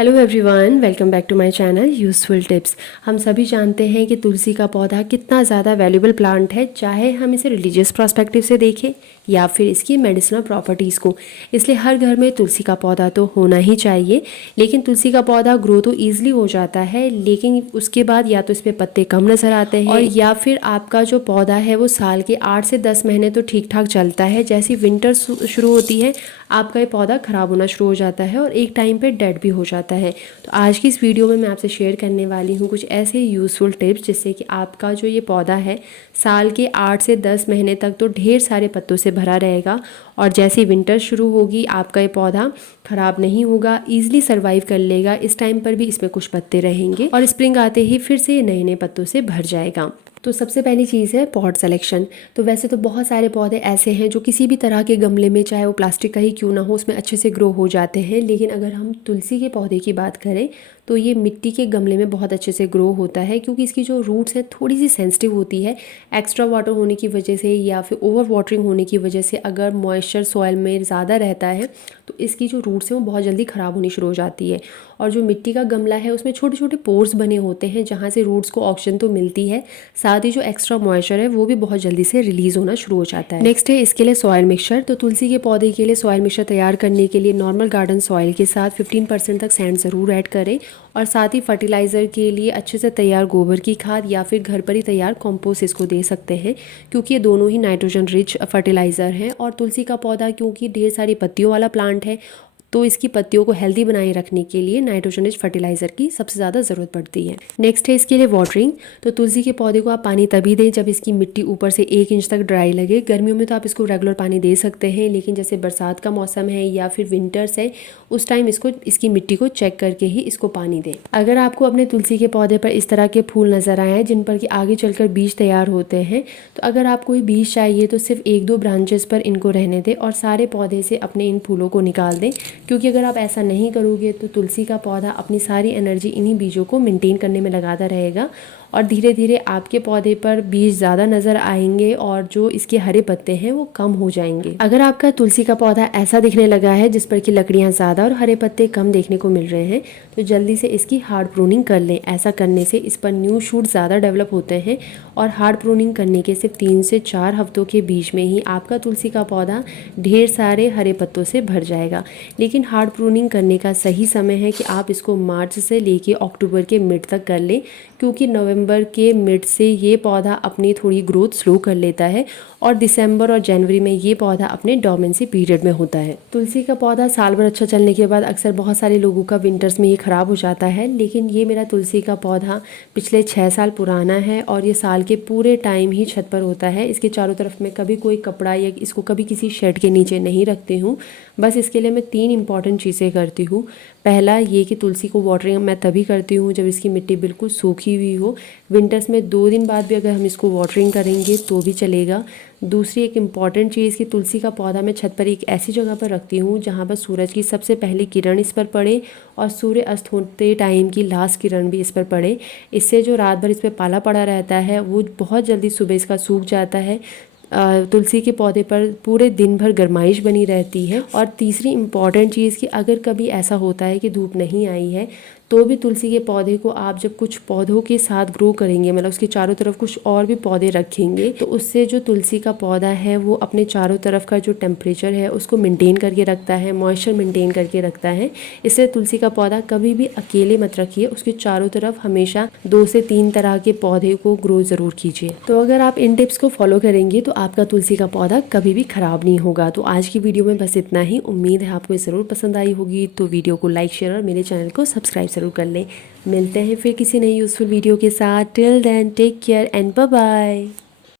Hello everyone, welcome back to my channel useful tips. हम सभी जानते हैं कि तुलसी का पौधा कितना ज़्यादा वैल्यूबल प्लांट है, चाहे हम इसे रिलीजियस पर्सपेक्टिव से देखें या फिर इसकी मेडिसिनल प्रॉपर्टीज़ को। इसलिए हर घर में तुलसी का पौधा तो होना ही चाहिए। लेकिन तुलसी का पौधा ग्रो तो ईजिली हो जाता है, लेकिन उसके बाद या तो इस पर पत्ते कम नज़र आते हैं और या फिर आपका जो पौधा है वो साल के 8 से 10 महीने तो ठीक ठाक चलता है। जैसी विंटर शुरू होती है आपका ये पौधा ख़राब होना शुरू हो जाता है और एक टाइम पे डेड भी हो जाता है। तो आज की इस वीडियो में मैं आपसे शेयर करने वाली हूँ कुछ ऐसे यूज़फुल टिप्स जिससे कि आपका जो ये पौधा है साल के 8 से 10 महीने तक तो ढेर सारे पत्तों से भरा रहेगा और जैसी विंटर शुरू होगी आपका ये पौधा ख़राब नहीं होगा, ईजिली सर्वाइव कर लेगा। इस टाइम पर भी इसमें कुछ पत्ते रहेंगे और स्प्रिंग आते ही फिर से नए नए पत्तों से भर जाएगा। तो सबसे पहली चीज़ है पॉट सिलेक्शन। तो वैसे तो बहुत सारे पौधे ऐसे हैं जो किसी भी तरह के गमले में, चाहे वो प्लास्टिक का ही क्यों ना हो, उसमें अच्छे से ग्रो हो जाते हैं। लेकिन अगर हम तुलसी के पौधे की बात करें तो ये मिट्टी के गमले में बहुत अच्छे से ग्रो होता है, क्योंकि इसकी जो रूट्स है थोड़ी सी सेंसिटिव होती है। एक्स्ट्रा वाटर होने की वजह से या फिर ओवर वाटरिंग होने की वजह से अगर मॉइस्चर सॉइल में ज़्यादा रहता है तो इसकी जो रूट्स हैं वो बहुत जल्दी ख़राब होनी शुरू हो जाती है। और जो मिट्टी का गमला है उसमें छोटे छोटे पोर्स बने होते हैं जहाँ से रूट्स को ऑक्सीजन तो मिलती है, साथ ही जो एक्स्ट्रा मॉइस्चर है वो भी बहुत जल्दी से रिलीज़ होना शुरू हो जाता है। नेक्स्ट है इसके लिए सॉइल मिक्सचर। तो तुलसी के पौधे के लिए सॉइल मिक्सचर तैयार करने के लिए नॉर्मल गार्डन सॉइल के साथ 15% तक सैंड ज़रूर ऐड करें और साथ ही फर्टिलाइज़र के लिए अच्छे से तैयार गोबर की खाद या फिर घर पर ही तैयार कंपोस्ट इसको दे सकते हैं, क्योंकि ये दोनों ही नाइट्रोजन रिच फर्टिलाइज़र हैं। और तुलसी का पौधा क्योंकि ढेर सारी पत्तियों वाला प्लांट है तो इसकी पत्तियों को हेल्दी बनाए रखने के लिए नाइट्रोजन रिच फर्टिलाइज़र की सबसे ज़्यादा ज़रूरत पड़ती है। नेक्स्ट है इसके लिए वाटरिंग। तो तुलसी के पौधे को आप पानी तभी दें जब इसकी मिट्टी ऊपर से 1 इंच तक ड्राई लगे। गर्मियों में तो आप इसको रेगुलर पानी दे सकते हैं, लेकिन जैसे बरसात का मौसम है या फिर विंटर्स है उस टाइम इसकी मिट्टी को चेक करके ही इसको पानी दें। अगर आपको अपने तुलसी के पौधे पर इस तरह के फूल नज़र आए हैं जिन पर कि आगे चलकर बीज तैयार होते हैं, तो अगर आपको कोई बीज चाहिए तो सिर्फ 1-2 ब्रांचेस पर इनको रहने दें और सारे पौधे से अपने इन फूलों को निकाल दें, क्योंकि अगर आप ऐसा नहीं करोगे तो तुलसी का पौधा अपनी सारी एनर्जी इन्हीं बीजों को मेंटेन करने में लगाता रहेगा और धीरे धीरे आपके पौधे पर बीज ज़्यादा नज़र आएंगे और जो इसके हरे पत्ते हैं वो कम हो जाएंगे। अगर आपका तुलसी का पौधा ऐसा दिखने लगा है जिस पर कि लकड़ियाँ ज़्यादा और हरे पत्ते कम देखने को मिल रहे हैं तो जल्दी से इसकी हार्ड प्रूनिंग कर लें। ऐसा करने से इस पर न्यू शूट ज़्यादा डेवलप होते हैं और हार्ड प्रूनिंग करने के सिर्फ 3 से 4 हफ्तों के बीच में ही आपका तुलसी का पौधा ढेर सारे हरे पत्तों से भर जाएगा। लेकिन हार्ड प्रूनिंग करने का सही समय है कि आप इसको मार्च से लेके अक्टूबर के मिड तक कर लें, क्योंकि नवंबर के मिड से ये पौधा अपनी थोड़ी ग्रोथ स्लो कर लेता है और दिसंबर और जनवरी में ये पौधा अपने डोमेंसी पीरियड में होता है। तुलसी का पौधा साल भर अच्छा चलने के बाद अक्सर बहुत सारे लोगों का विंटर्स में ये ख़राब हो जाता है, लेकिन ये मेरा तुलसी का पौधा पिछले 6 साल पुराना है और ये साल के पूरे टाइम ही छत पर होता है। इसके चारों तरफ में कभी कोई कपड़ा या इसको कभी किसी शेड के नीचे नहीं रखती हूँ। बस इसके लिए मैं 3 इंपॉर्टेंट चीज़ें करती हूँ। पहला ये कि तुलसी को वाटरिंग मैं तभी करती हूँ जब इसकी मिट्टी बिल्कुल सूखी हुई हो। विंटर्स में 2 दिन बाद भी अगर हम इसको वाटरिंग करेंगे तो भी चलेगा। दूसरी एक इम्पॉर्टेंट चीज़ कि तुलसी का पौधा मैं छत पर एक ऐसी जगह पर रखती हूँ जहाँ पर सूरज की सबसे पहली किरण इस पर पड़े और सूर्य अस्त होते टाइम की लास्ट किरण भी इस पर पड़े। इससे जो रात भर इस पर पाला पड़ा रहता है वो बहुत जल्दी सुबह इसका सूख जाता है। तुलसी के पौधे पर पूरे दिन भर गर्माइश बनी रहती है। और तीसरी इम्पॉर्टेंट चीज़ कि अगर कभी ऐसा होता है कि धूप नहीं आई है तो भी तुलसी के पौधे को आप जब कुछ पौधों के साथ ग्रो करेंगे, मतलब उसके चारों तरफ कुछ और भी पौधे रखेंगे, तो उससे जो तुलसी का पौधा है वो अपने चारों तरफ का जो टेम्परेचर है उसको मेंटेन करके रखता है, मॉइस्चर मेंटेन करके रखता है। इससे तुलसी का पौधा कभी भी अकेले मत रखिए, उसके चारों तरफ हमेशा 2 से 3 तरह के पौधे को ग्रो ज़रूर कीजिए। तो अगर आप इन टिप्स को फॉलो करेंगे तो आपका तुलसी का पौधा कभी भी ख़राब नहीं होगा। तो आज की वीडियो में बस इतना ही। उम्मीद है आपको ज़रूर पसंद आई होगी। तो वीडियो को लाइक, शेयर और मेरे चैनल को सब्सक्राइब जरूर कर लें। मिलते हैं फिर किसी नई यूज़फुल वीडियो के साथ। Till then take care and bye bye.